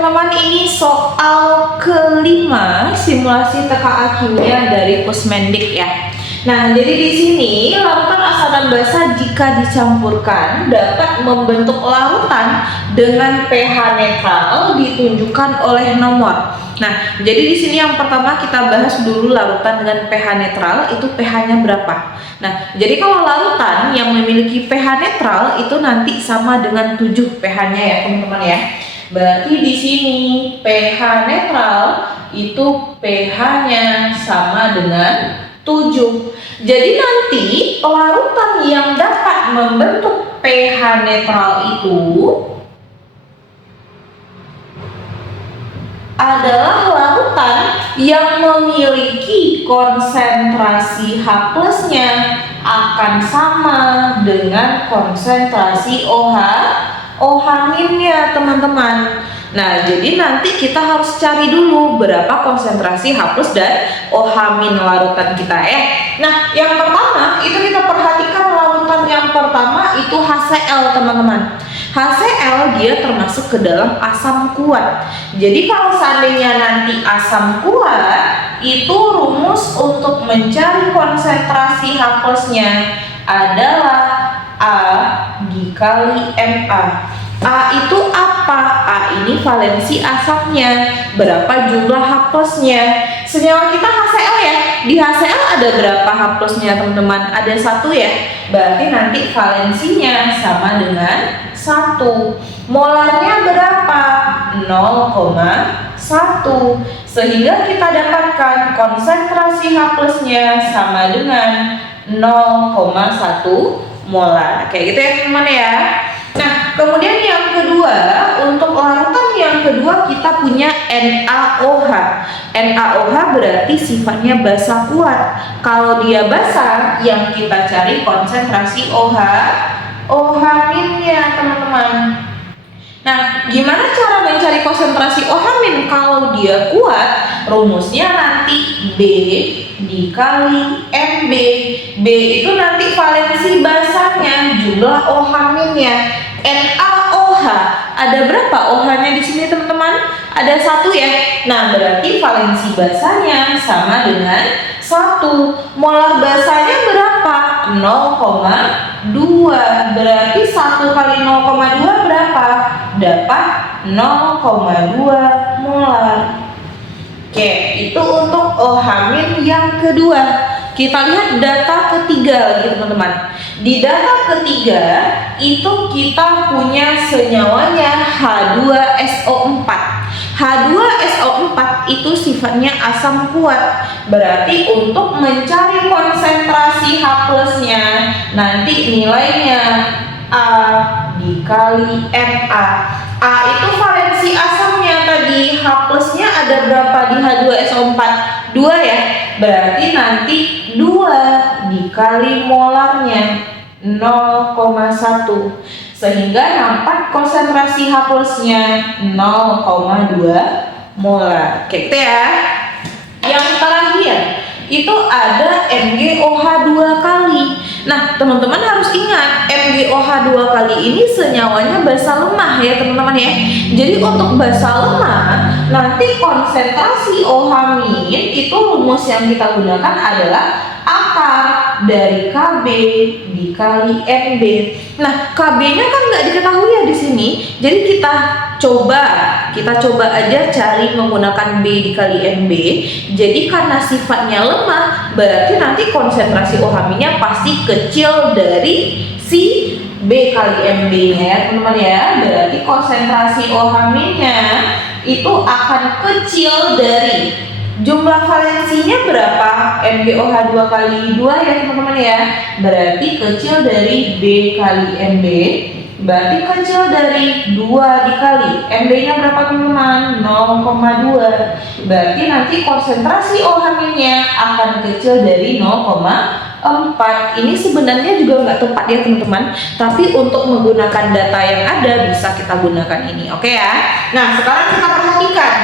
teman-teman, ini soal kelima simulasi TKA kimia dari Pusmendik ya. Nah, jadi di sini larutan asam dan basa jika dicampurkan dapat membentuk larutan dengan pH netral ditunjukkan oleh nomor. Nah, jadi di sini yang pertama kita bahas dulu larutan dengan pH netral itu pH-nya berapa. Nah, jadi kalau larutan yang memiliki pH netral itu nanti sama dengan 7 pH-nya ya, teman-teman ya. Berarti di sini pH netral itu pH-nya sama dengan 7. Jadi nanti larutan yang dapat membentuk pH netral itu adalah larutan yang memiliki konsentrasi H plusnya akan sama dengan konsentrasi OH minnya, teman-teman. Nah, jadi nanti kita harus cari dulu berapa konsentrasi H plus dan OH min larutan kita ya. Nah, yang pertama itu kita perhatikan larutan yang pertama itu HCl, teman-teman. HCl dia termasuk ke dalam asam kuat. Jadi kalau seandainya nanti asam kuat, itu rumus untuk mencari konsentrasi H plusnya adalah A dikali Ma. A itu apa? A ini valensi asamnya. Berapa jumlah H plusnya? Senyawa kita HCl ya. Di HCl ada berapa H plusnya, teman-teman? Ada 1 ya. Berarti nanti valensinya sama dengan 1. Molarnya berapa? 0,1. Sehingga kita dapatkan konsentrasi H plusnya sama dengan 0,1 molar. Kayak gitu ya, teman-teman ya. Nah, kemudian yang kedua, untuk larutan yang kedua kita punya NaOH. NaOH berarti sifatnya basa kuat. Kalau dia basa, yang kita cari konsentrasi OH minnya, teman-teman. Nah, gimana cara mencari konsentrasi OH min kalau dia kuat? Rumusnya nanti B dikali Mb. B itu nanti valensi basanya, jumlah OH minnya. NaOH ada berapa OH-nya di sini, teman-teman? Ada 1 ya. Nah, berarti valensi basanya sama dengan 1. Molar basanya berapa? 0,2. Berarti 1 kali 0,2 berapa? Dapat 0,2 molar. Oke, itu untuk OH min yang kedua. Kita lihat data ketiga lagi, teman-teman. Di data ketiga itu kita punya senyawanya H2SO4. H2SO4 itu sifatnya asam kuat. Berarti untuk mencari konsentrasi H plusnya nanti nilainya A dikali Ma. A itu valensi asamnya tadi, H plusnya ada berapa di H2SO4? 2 ya. Berarti nanti 2 dikali molarnya 0,1. Sehingga nampak konsentrasi H plusnya 0,2 molar. Kayak gitu ya. Yang terakhir itu ada MgOH 2 kali. Nah, teman-teman harus ingat MgOH 2 kali ini senyawanya basa lemah ya, teman-teman ya. Jadi untuk basa lemah nanti konsentrasi OH min itu rumus yang kita gunakan adalah akar dari Kb dikali Mb. Nah, Kb-nya kan nggak diketahui ya di sini. Jadi kita coba aja cari menggunakan B dikali Mb. Jadi karena sifatnya lemah, berarti nanti konsentrasi OH minnya pasti kecil dari si B kali Mb nya ya, teman-teman ya. Berarti konsentrasi OH minnya itu akan kecil dari jumlah valensinya berapa? MgOH 2 kali 2 ya, teman-teman ya. Berarti kecil dari B kali Mb. Berarti kecil dari 2 dikali Mb-nya berapa, teman-teman? 0,2. Berarti nanti konsentrasi OH minnya akan kecil dari 0,4. Ini sebenarnya juga nggak tepat ya, teman-teman. Tapi untuk menggunakan data yang ada bisa kita gunakan ini. Oke ya. Nah, sekarang kita perhatikan.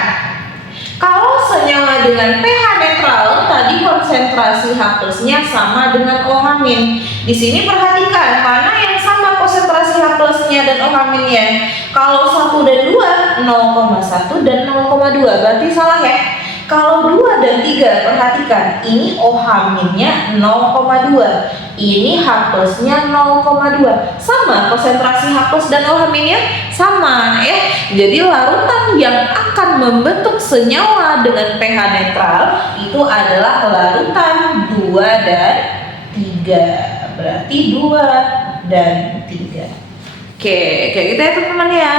Kalau senyawa dengan pH netral, tadi konsentrasi H plusnya sama dengan OH min. Di sini perhatikan mana yang sama konsentrasi H plusnya. plusnya dan OH-nya. Kalau 1 dan 2, 0,1 dan 0,2. Berarti salah ya. Kalau 2 dan 3, perhatikan, ini OH-nya 0,2, ini H plusnya 0,2. Sama, konsentrasi H plus dan OH-nya sama ya. Jadi larutan yang akan membentuk senyawa dengan pH netral itu adalah larutan 2 dan 3. Berarti 2 dan 3. Oke, kayak gitu ya teman-teman ya.